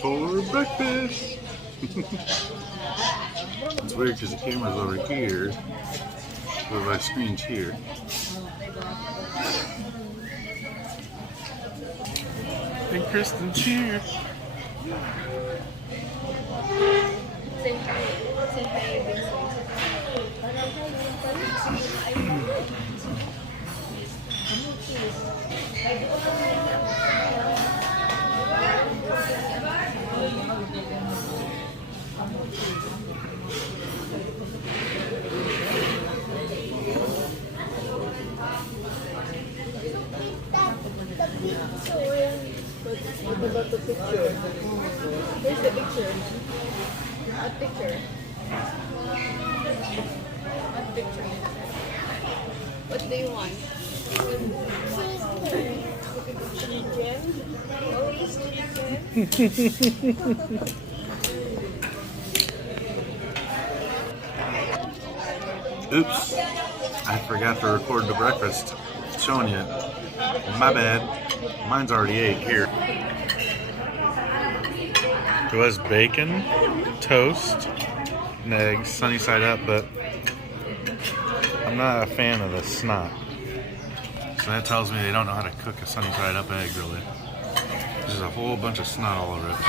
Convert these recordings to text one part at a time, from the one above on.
For breakfast. It's weird because the camera's over here, but my screen's here. And Kristen, cheers. What about the picture? Where's the picture? What picture? What picture? What do you want? Oops, I forgot to record the breakfast. It's showing you. My bad. Mine's already ate here. It was bacon, toast, and eggs, sunny side up, but I'm not a fan of the snot. So that tells me they don't know how to cook a sunny side up egg, really. There's a whole bunch of snot all over it. So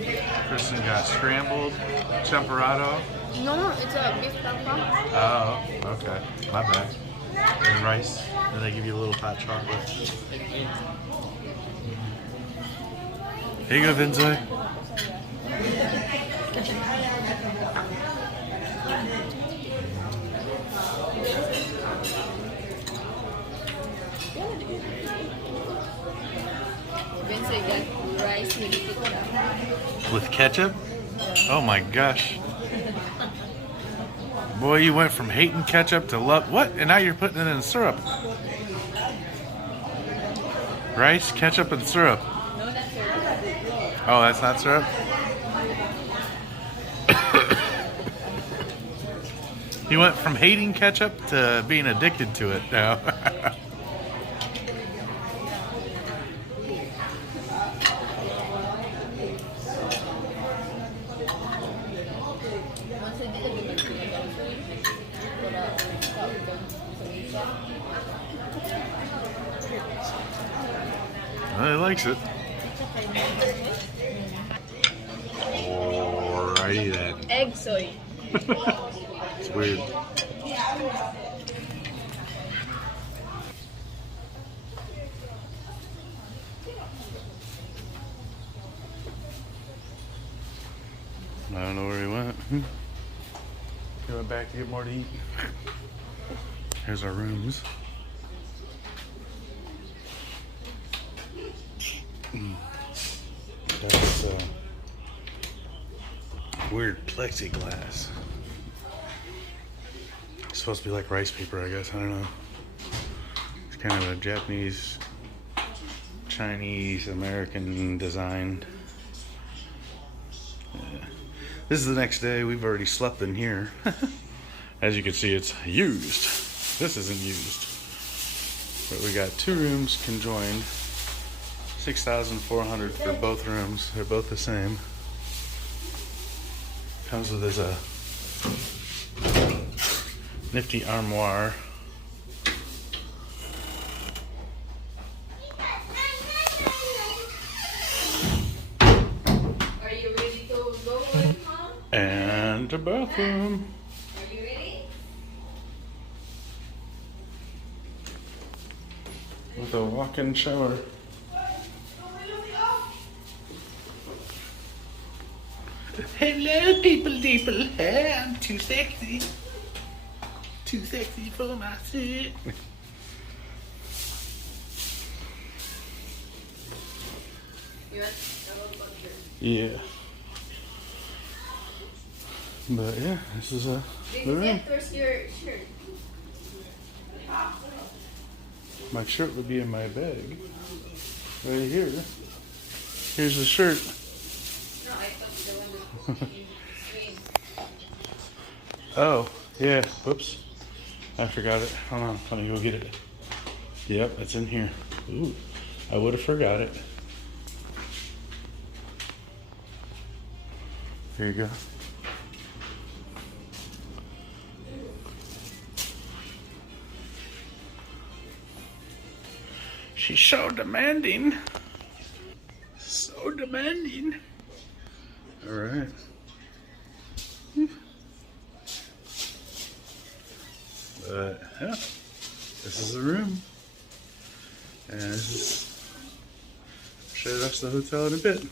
yeah. Kristen got scrambled champurrado. No, it's a beef tartar. Oh, okay. My bad. And rice. And they give you a little hot chocolate. Here you go, Vinzoy. Vincent got rice with ketchup. With ketchup? Oh my gosh. Boy, you went from hating ketchup to love. What? And now you're putting it in syrup. Rice, ketchup, and syrup. No, that's syrup. Oh, that's not syrup? You went from hating ketchup to being addicted to it now. Well, he likes it. Alrighty then. Egg soy. It's weird. I don't know where he went. He went back to get more to eat. Here's our rooms. That's weird plexiglass. It's supposed to be like rice paper, I guess. I don't know. It's kind of a Japanese, Chinese, American design. Yeah. This is the next day. We've already slept in here. As you can see, it's used. This isn't used. But we got 2 rooms conjoined. $6,400 for both rooms. They're both the same. Comes with this Nifty armoire. Are you ready to go in, Mom? And a bathroom. Are you ready? With a walk-in shower. Hello, people. I'm too sexy. Too sexy for my suit. You want a little butter? Yeah. But yeah, this is the room. Where's your shirt? My shirt would be in my bag. Right here. Here's the shirt. No, I thought the one that screen. Oh, yeah. Whoops. I forgot it. Hold on. Let me go get it. Yep, it's in here. Ooh, I would have forgot it. Here you go. She's so demanding. So demanding. All right. But yeah, this is the room. And this is, I'll show you the rest of the hotel in a bit.